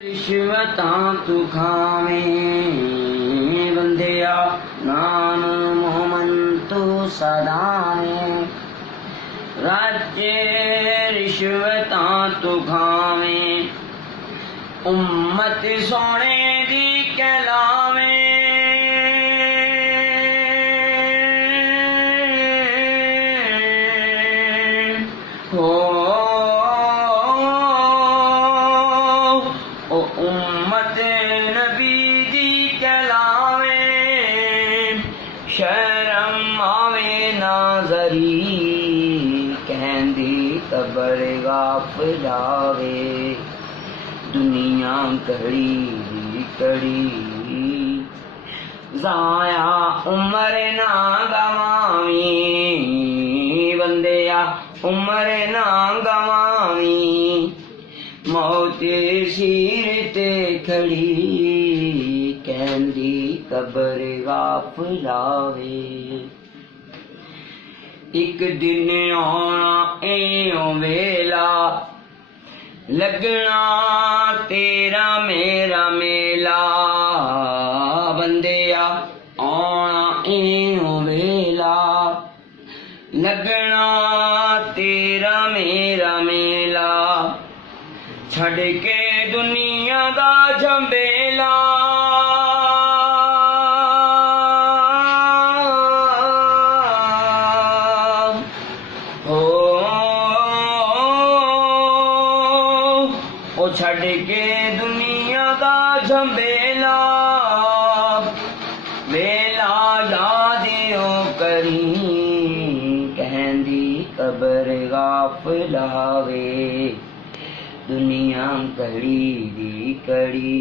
रिश्वतां तू खावें बंदिया नाम मोहम्मद तू सदाएं। राज्य रिश्वतां तू खावें उम्मत सोने दी कहलावें। उम्मत नबी दी कहलावें। शर्म आवे ना जरी कहंदी कबर गाफिलावे। दुनिया घड़ी कड़ी जाया उम्र ना गवावी बंदिया उम्र ना गवावी। मौत सिर ते खड़ी कहंदी कबर गाफिलावे। एक दिन आना एओ वेला लगना तेरा मेरा मेला। बंदिया आना एओ वेला लगना तेरा मेरा मेला। छड़ के दुनिया दा झंबेला ओ छड़ के दुनिया दा झंबेला। वेला यादियो करी कहंदी कबर गाफिलावे। दुनिया कड़ी दी कड़ी